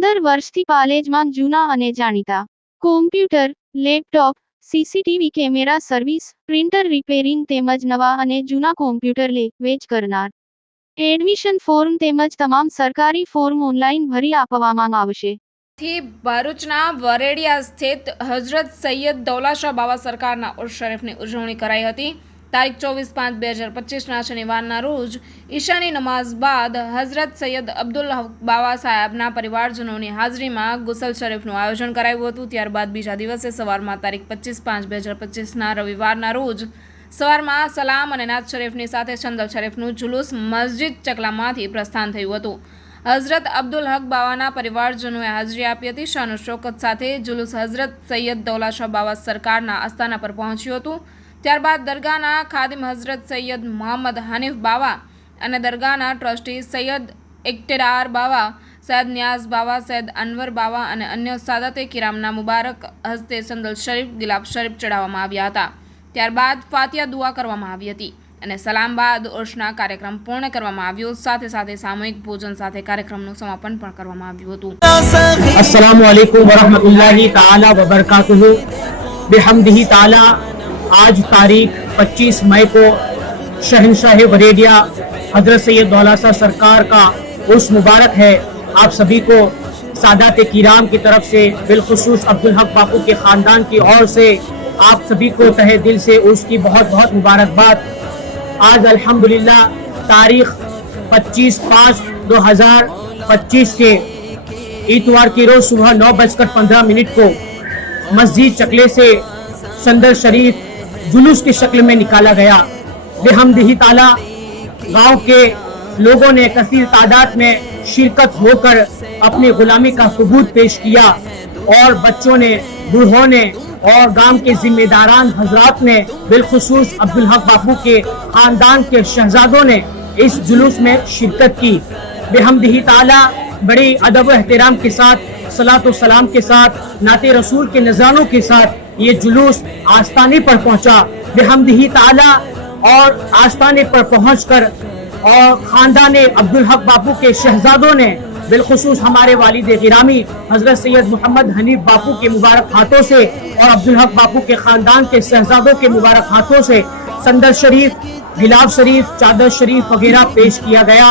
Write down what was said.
વર્ષથી પાલેજમાં જૂના અને જાણીતા. Computer, laptop, CCTV camera service, printer repairing તેમજ નવા અને જૂના કોમ્પ્યુટર લે, વેચ કરનાર. એડમિશન ફોર્મ તેમજ તમામ સરકારી ફોર્મ ઓનલાઈન ભરી આપવામાં આવશે. થી ભરૂચના વરેડિયા સ્થિત હઝરત સૈયદ દૌલાશાહ બાબા સરકારના ઉર્ષ શરીફની ઉજવણી કરાઈ હતી. તારીખ ચોવીસ પાંચ બે હજાર પચીસના શનિવારના રોજ ઈશાની નમાઝ બાદ હઝરત સૈયદ અબ્દુલ બાવા સાહેબના પરિવારજનોની હાજરીમાં ગુસલ શરીફનું આયોજન કરાયું હતું. ત્યારબાદ બીજા દિવસે સવારમાં તારીખ પચીસ પાંચ બે હજાર પચીસના રવિવારના રોજ સવારમાં સલામ અને નાથ શરીફની સાથે ચંદલ શરીફનું જુલુસ મસ્જિદ ચકલામાંથી પ્રસ્થાન થયું હતું. હઝરત અબ્દુલ હક બાવાના પરિવારજનોએ હાજરી આપી હતી. શાનુ શોકત સાથે જુલુસ હઝરત સૈયદ દૌલાશાહ બાવા સરકારના આસ્થાના પર પહોંચ્યું હતું. ત્યારબાદ દરગાહના ખાદિમ હઝરત સૈયદ મોહમ્મદ હાનિફ બાવા અને દરગાહના ટ્રસ્ટી સૈયદ એકટેડાર બાવા, સૈયદ ન્યાઝ બાવા, સૈયદ અનવર બાવા અને અન્ય સાદાતે કિરામના મુબારક હસ્તે સંદલ શરીફ, ગિલાબ શરીફ ચઢાવવામાં આવ્યા હતા. ત્યારબાદ ફાતિયા દુઆ કરવામાં આવી હતી અને સલામ બાદ ઉર્ષના કાર્યક્રમ પૂર્ણ કરવામાં આવ્યો. સાથે સાથે સામૂહિક ભોજન સાથે કાર્યક્રમનું સમાપન પણ કરવામાં આવ્યું હતું. અસલામ વરહમતુલ્લાહી તાલા વબરકાતુહુ બિહમદિહી તાલા آج تاریخ پچیس مئی کو شہنشاہ وریڈیا حضرت سید دولاسا سرکار کا اس مبارک ہے۔ آپ سبھی کو سادات کرام کی طرف سے بالخصوص عبدالحق باپو کے خاندان کی اور سے آپ سبھی کو تہ دل سے اس کی بہت بہت مبارکباد۔ آج الحمدللہ تاریخ پچیس پانچ دو ہزار پچیس کے اتوار کی روز صبح نو بج کر پندرہ منٹ کو مسجد چکلے سے سندر شریف جلوس کی شکل میں نکالا گیا۔ بحمدہی تعالیٰ، گاؤں کے لوگوں نے کثیر تعداد میں شرکت ہو کر اپنی غلامی کا ثبوت پیش کیا اور بچوں نے، بوڑھوں نے اور گام کے ذمہ داران حضرات نے بالخصوص عبدالحق باپو کے خاندان کے شہزادوں نے اس جلوس میں شرکت کی۔ بحمدہی تعالیٰ، بڑی ادب و احترام کے ساتھ سلاط و سلام کے ساتھ، نعت رسول کے نظانوں کے ساتھ یہ جلوس آستانے پر پہنچا۔ بحمدہی تعالی اور آستانے پر پہنچ کر اور خاندان عبدالحق باپو کے شہزادوں نے بالخصوص ہمارے والد گرامی حضرت سید محمد حنیف باپو کے مبارک ہاتھوں سے اور عبدالحق باپو کے خاندان کے شہزادوں کے مبارک ہاتھوں سے سندر شریف، گلاب شریف، چادر شریف وغیرہ پیش کیا گیا۔